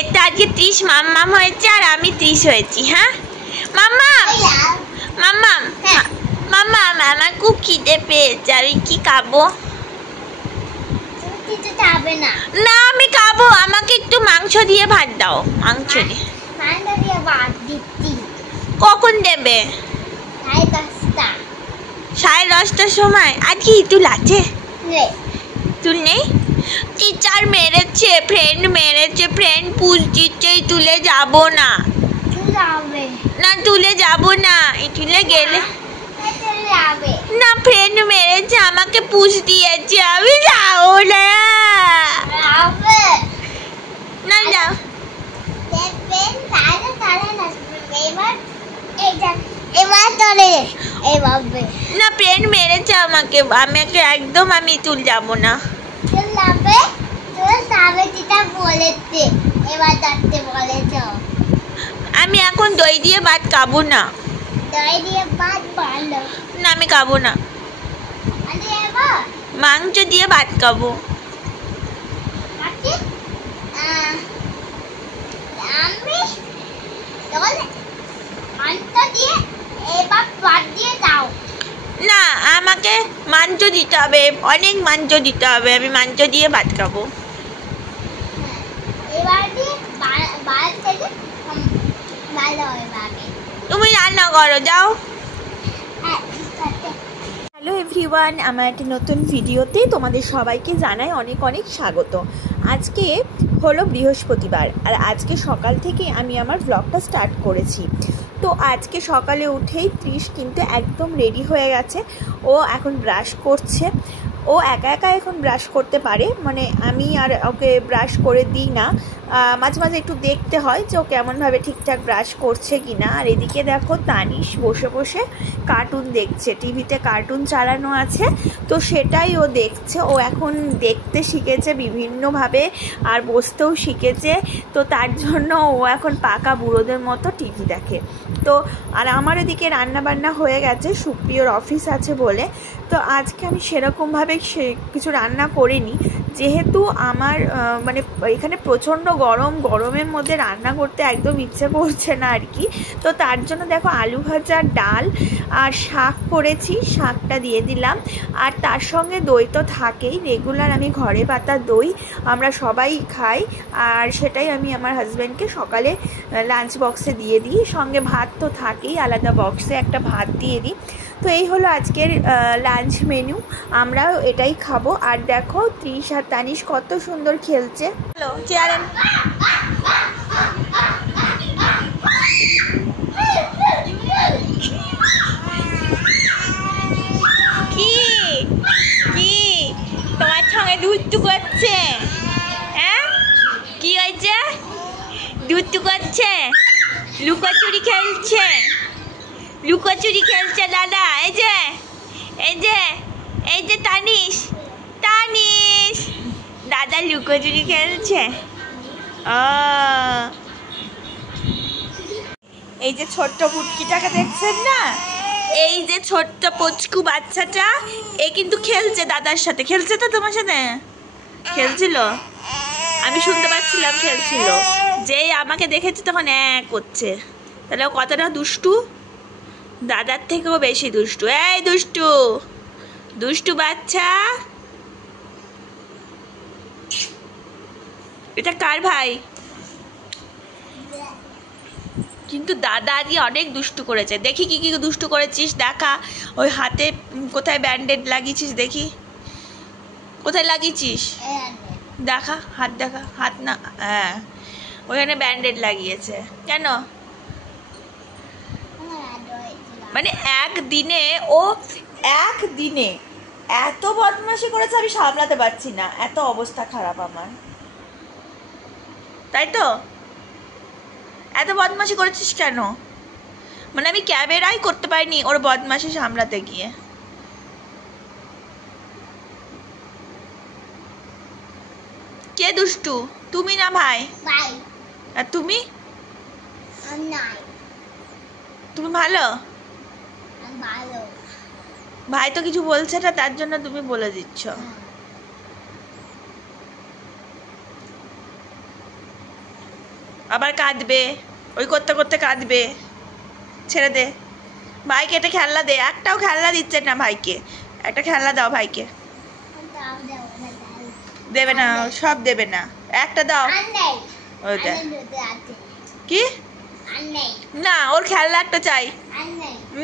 এটা আজকে 30 মাম্মাম হয়েছে আর আমি 30 হয়েছি। হ্যাঁ মাম্মাম মাম্মাম মাম্মাম আমার খুব খিদে পেয়েছে, আমি কি খাবো? না আমি খাবো, আমাকে একটু মাংস দিয়ে ভাত দাও। মাংস দিয়ে ভাত দিচ্ছি। কখন দেবে? 10:30টার সময়। আজকে ইতুল আছে? তুল নেই? টিচার মেরেছে, ফ্রেন্ড মেরেছে, ফ্রেন্ড পুষ দিচ্ছে, তুলে যাব না। না তুলে যাব না, তুলে গেলে না ফ্রেন্ড মেরেছে, আমাকে পুষ দিয়েছে, আমি যাবো না। না যাও না, ফ্রেন্ড মেরেছে আমাকে, আমাকে একদম আমি তুল যাব না। আমি এখন দই দিয়ে ভাত খাবো না। না আমি খাবো না, মাংস দিয়ে ভাত খাবো। না আমাকে মাংস দিতে হবে, অনেক মাংস দিতে হবে, আমি মাংস দিয়ে ভাত খাবো। তুমি রান্না করো, যাও। হ্যালো এভরিওয়ান, আমার একটা নতুন ভিডিওতে তোমাদের সবাইকে জানাই অনেক অনেক স্বাগত। আজকে হলো বৃহস্পতিবার আর আজকে সকাল থেকে আমি আমার ব্লগটা স্টার্ট করেছি। তো আজকে সকালে উঠেই 30 কিন্তু একদম রেডি হয়ে গেছে। ও এখন ব্রাশ করছে, ও একা একা এখন ব্রাশ করতে পারে, মানে আমি আর ওকে ব্রাশ করে দিই না। মাঝে মাঝে একটু দেখতে হয় যে ও কেমনভাবে ঠিকঠাক ব্রাশ করছে কি না। আর এদিকে দেখো তানিশ বসে বসে কার্টুন দেখছে, টিভিতে কার্টুন চালানো আছে, তো সেটাই ও দেখছে। ও এখন দেখতে শিখেছে বিভিন্নভাবে আর বসতেও শিখেছে, তো তার জন্য ও এখন পাকা বুড়োদের মতো টিভি দেখে। তো আর আমার এদিকে রান্নাবান্না হয়ে গেছে, সুপ্রিয়র অফিস আছে বলে। তো আজকে আমি সেরকমভাবে কিছু রান্না করিনি, যেহেতু আমার মানে এখানে প্রচণ্ড গরম, গরমের মধ্যে রান্না করতে একদম ইচ্ছে করছে না আর কি। তো তার জন্য দেখো আলু ভাজা, ডাল আর শাক করেছি, শাকটা দিয়ে দিলাম। আর তার সঙ্গে দই তো থাকেই, রেগুলার আমি ঘরে পাতা দই আমরা সবাই খাই, আর সেটাই আমি আমার হাজব্যান্ডকে সকালে লাঞ্চ বক্সে দিয়ে দিই। সঙ্গে ভাত তো থাকেই, আলাদা বক্সে একটা ভাত দিয়ে দিই। তো এই হলো আজকের লাঞ্চ মেনু, আমরাও এটাই খাবো। আর দেখো ত্রিশ আর তানিশ কত সুন্দর খেলছে। হ্যালো চেয়ারে কি কি তোমার সঙ্গে দুষ্টু করছে? হ্যাঁ কি হয়েছে? দুষ্টু করছে, লুকোচুরি খেলছে, লুকোচুরি খেলছে দাদা। এই যে এই যে এই যে তানিশ, তানিশ দাদা লুকোচুরি খেলছে। এই যে ছোট্ট বুটকিটাকে দেখছেন না, এই যে ছোট্ট পচকু বাচ্চাটা, এ কিন্তু খেলছে দাদার সাথে। খেলছে তো তোমার সাথে? খেলছিল, আমি শুনতে পাচ্ছিলাম খেলছিল। যেই আমাকে দেখেছে তখন করছে, তাহলে ও কতটা দুষ্টু, দাদার থেকেও বেশি দুষ্টু। এই দুষ্টু, দুষ্টু বাচ্চা। এটা কার ভাই? কিন্তু দাদা আজকে অনেক দুষ্টু করেছে। দেখি কি কি দুষ্টু করেছিস, দেখা। ওই হাতে কোথায় ব্যান্ডেড লাগিয়েছিস, দেখি কোথায় লাগিয়েছিস, দেখা হাত, দেখা হাত। না হ্যাঁ ওখানে ব্যান্ডেড লাগিয়েছে। কেন? মানে একদিনে ও একদিনে এত বদমাশি করেছে, আমি সামলাতে পারছি না, এত অবস্থা খারাপ আমার। তাই তো এত বদমাশি করেছিস কেন? মানে আমি ক্যামেরাই করতে পারিনি ওর বদমাশি সামলাতে গিয়ে। কে দুষ্টু, তুমি না ভাই? আর তুমি? তুমি ভালো? ভাই তো কিছু বলছে না, তার জন্য তুমি বলে দিচ্ছ। আবার কাঁদবে, ওই করতে করতে কাঁদবে। ছেড়ে দে ভাইকে, একটা খেলনা দে। একটাও খেলনা দিচ্ছে না ভাইকে, একটা খেলনা দাও ভাইকে। দেবে না, সব দেবে না, একটা দাও। ওইটা কি না, ওর খেলনা একটা চাই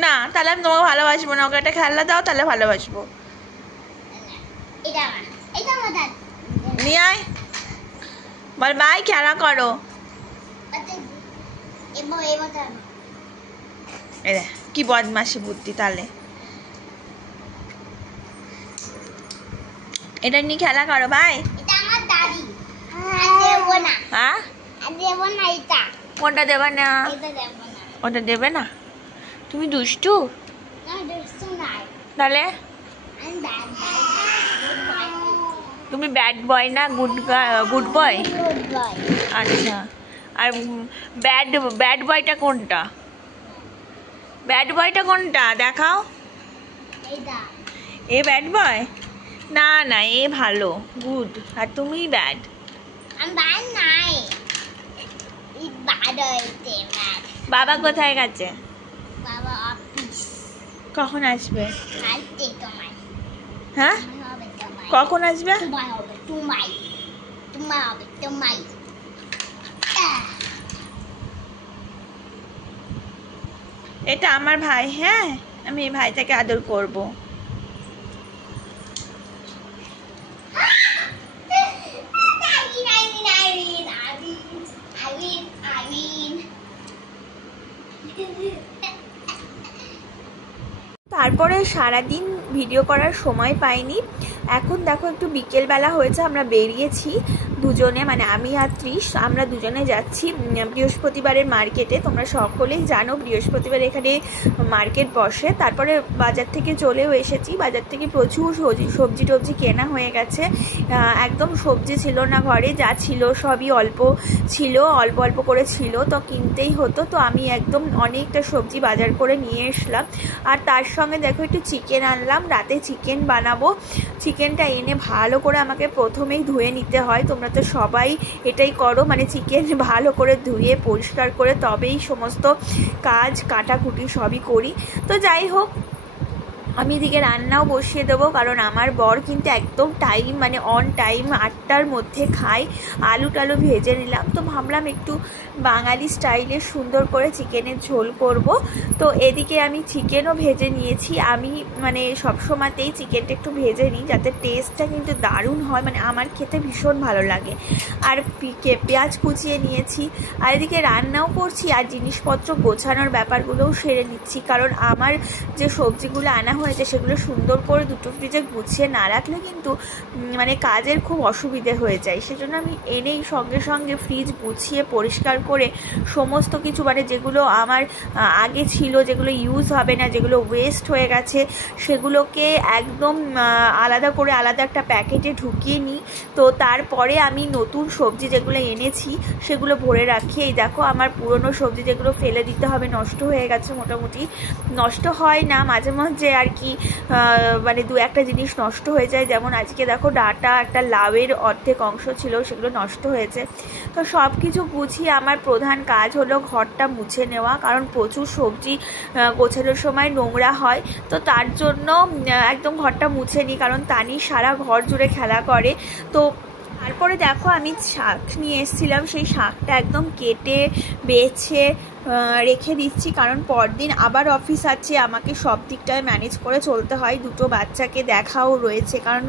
না, তাহলে আমি তোমাকে ভালোবাসবো না। ওকে একটা খেলনা দাও, তাহলে ভালোবাসবো। নিয়ে আয়, বল ভাই খেলা করো। কি বদমাসি বুদ্ধি তাহলে, এটা নিয়ে খেলা করো ভাই। হ্যাঁ কোনটা দেবে না? ওটা দেবে না? তুমি দুষ্টু তাহলে? তুমি ব্যাড বয় না গুড বয়? আচ্ছা, আর ব্যাড বয়টা কোনটা? ব্যাড বয়টা কোনটা দেখাও। A bad boy? না না, এ ভালো, গুড, আর তুমি ব্যাড। বাবা কোথায় গেছে? কখন আসবে? হ্যাঁ কখন আসবে? এটা আমার ভাই, হ্যাঁ আমি এই ভাইটাকে আদর করব। তারপরে সারাদিন ভিডিও করার সময় পাইনি। এখন দেখো একটু বিকেলবেলা হয়েছে, আমরা বেরিয়েছি দুজনে, মানে আমি আর ত্রিশ, আমরা দুজনে যাচ্ছি বৃহস্পতিবারের মার্কেটে। তোমরা সকলেই জানো বৃহস্পতিবার এখানে মার্কেট বসে। তারপরে বাজার থেকে চলেও এসেছি, বাজার থেকে প্রচুর সবজি টবজি কেনা হয়ে গেছে। একদম সবজি ছিল না ঘরে, যা ছিল সবই অল্প ছিল, অল্প অল্প করে ছিল, তো কিনতেই হতো। তো আমি একদম অনেকটা সবজি বাজার করে নিয়ে এসলাম। আর তার সঙ্গে দেখো একটু চিকেন আনলাম, রাতে চিকেন বানাবো। চিকেনটা এনে ভালো করে আমাকে প্রথমেই ধুয়ে নিতে হয়, তোমরা তো সবাই এটাই করো, মানে চিকেন ভালো করে ধুয়ে পরিষ্কার করে তবেই সমস্ত কাজ কাটাকুটি সবই করি। তো যাই হোক, আমি এদিকে রান্নাও বসিয়ে দেবো, কারণ আমার বর কিন্তু একদম টাইম, মানে অন টাইম 8টার মধ্যে খায়। আলু টালু ভেজে নিলাম, তো ভাবলাম একটু বাঙালি স্টাইলে সুন্দর করে চিকেনের ঝোল করব। তো এদিকে আমি চিকেনও ভেজে নিয়েছি। আমি মানে সবসময়তেই চিকেনটা একটু ভেজে নিই, যাতে টেস্টটা কিন্তু দারুণ হয়, মানে আমার খেতে ভীষণ ভালো লাগে। আর পেঁয়াজ কুচিয়ে নিয়েছি, আর এদিকে রান্নাও করছি, আর জিনিসপত্র গোছানোর ব্যাপারগুলোও সেরে নিচ্ছি, কারণ আমার যে সবজিগুলো আনা হয়েছে সেগুলো সুন্দর করে দুটো ফ্রিজে গুছিয়ে না রাখলে কিন্তু মানে কাজের খুব অসুবিধে হয়ে যায়। সেজন্য আমি এনেই সঙ্গে সঙ্গে ফ্রিজ গুছিয়ে পরিষ্কার করে সমস্ত কিছু, মানে যেগুলো আমার আগে ছিল, যেগুলো ইউজ হবে না, যেগুলো ওয়েস্ট হয়ে গেছে, সেগুলোকে একদম আলাদা করে আলাদা একটা প্যাকেটে ঢুকিয়ে নিই। তো তারপরে আমি নতুন সবজি যেগুলো এনেছি সেগুলো ভরে রাখি। এই দেখো আমার পুরনো সবজি যেগুলো ফেলে দিতে হবে, নষ্ট হয়ে গেছে, মোটামুটি নষ্ট হয় না, মাঝে মাঝে আর কি মানে দু একটা জিনিস নষ্ট হয়ে যায়। যেমন আজকে দেখো ডাটা, একটা লাউয়ের অর্ধেক অংশ ছিল, সেগুলো নষ্ট হয়েছে। তো সব কিছু গুছিয়ে আমার প্রধান কাজ হলো ঘরটা মুছে নেওয়া, কারণ প্রচুর সবজি গোছানোর সময় নোংরা হয়। তো তার জন্য একদম ঘরটা মুছে নিই, কারণ তানি সারা ঘর জুড়ে খেলা করে। তো তারপরে দেখো আমি শাক নিয়ে এসেছিলাম, সেই শাকটা একদম কেটে বেছে রেখে দিচ্ছি, কারণ পরদিন আবার অফিস আছে, আমাকে সব দিকটায় ম্যানেজ করে চলতে হয়। দুটো বাচ্চাকে দেখাও রয়েছে, কারণ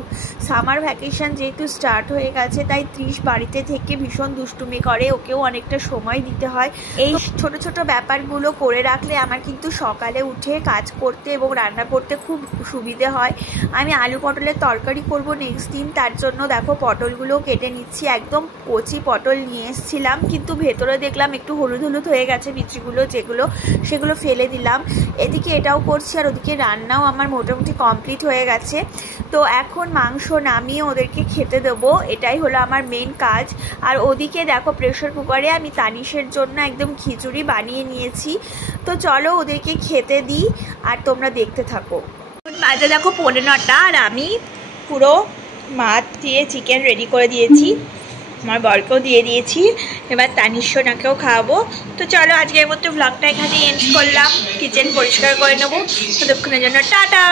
সামার ভ্যাকেশন যেহেতু স্টার্ট হয়ে গেছে, তাই ত্রিশ বাড়িতে থেকে ভীষণ দুষ্টুমি করে, ওকেও অনেকটা সময় দিতে হয়। এই ছোট ছোট ব্যাপারগুলো করে রাখলে আমার কিন্তু সকালে উঠে কাজ করতে এবং রান্না করতে খুব সুবিধে হয়। আমি আলু পটলের তরকারি করব নেক্সট দিন, তার জন্য দেখো পটলগুলো কেটে নিচ্ছি। একদম কচি পটল নিয়ে এসেছিলাম, কিন্তু ভেতরে দেখলাম একটু হলুদ হলুদ হয়ে গেছে বিচিগুলো, সেগুলো ফেলে দিলাম। এদিকে এটাও করছি, আর ওদিকে রান্নাও আমার মোটামুটি কমপ্লিট হয়ে গেছে। তো এখন মাংস নামিয়ে ওদেরকে খেতে দেবো, এটাই হলো আমার মেন কাজ। আর ওদিকে দেখো প্রেসার কুকারে আমি তানিশের জন্য একদম খিচুড়ি বানিয়ে নিয়েছি। তো চলো ওদেরকে খেতে দিই, আর তোমরা দেখতে থাকো। বাজে দেখো 9:15, আর আমি পুরো মাছ দিয়ে চিকেন রেডি করে দিয়েছি। আমার বরকেও দিয়ে দিয়েছি, এবার তানিশ্বনাকেও খাওয়াবো। তো চলো আজকের মতো ব্লগটা এখানে এন্ড করলাম। কিচেন পরিষ্কার করে নেবো, ততক্ষণের জন্য টাটা।